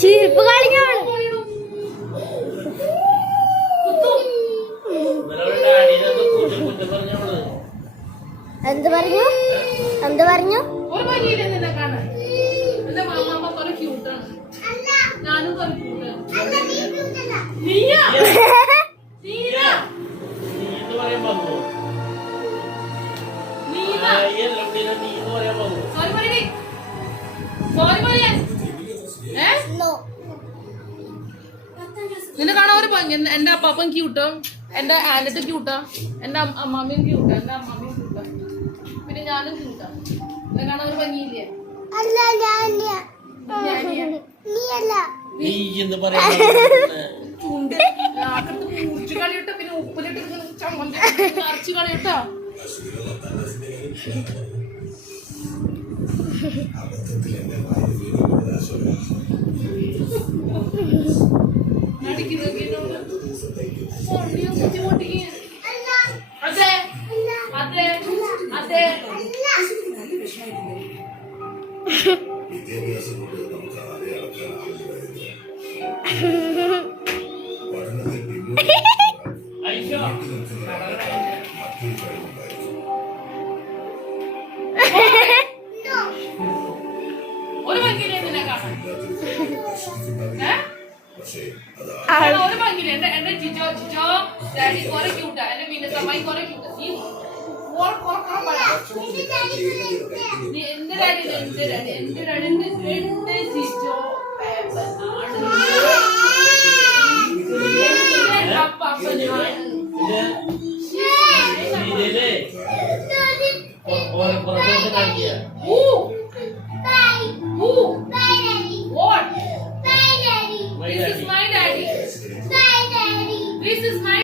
ചീർപ്പ് കളിക്കാണ്. എന്ത് പറഞ്ഞു? എന്ത് പറഞ്ഞു? നിന്നെ കാണാൻ ഒരു ഭംഗി. എന്റെ അപ്പാപ്പൻ ക്യൂട്ടോ, എന്റെ ആന്റ ക്യൂട്ടാ, എന്റെ അമ്മാമ്മയും ക്യൂട്ടാ, എന്റെ അമ്മാമ്മയും ക്യൂട്ടാ, പിന്നെ ഞാനും ക്യൂട്ടാ. നിന്നെ കാണാൻ ഒരു ഭംഗിയില്ലേ? ചുണ്ട് പൂച്ചു കളിയിട്ടോ, പിന്നെ ഉപ്പിലിട്ട് ചമ്മന്തി അരച്ച് കളിയിട്ടോ. അതെ അതെ അതെ ഒരു ഭംഗിയില്ലേ നിന്നെ കാണാൻ? ഒരു ഭംഗിയില്ല. എന്റെ ജിജോ ഡാഡി കുറെ ക്യൂട്ടാ, എന്റെ മീനത്തമ്മായി കുറെ ക്യൂട്ടാ. നീ എന്റെ ഡാഡി എന്റെ ജിജോ Por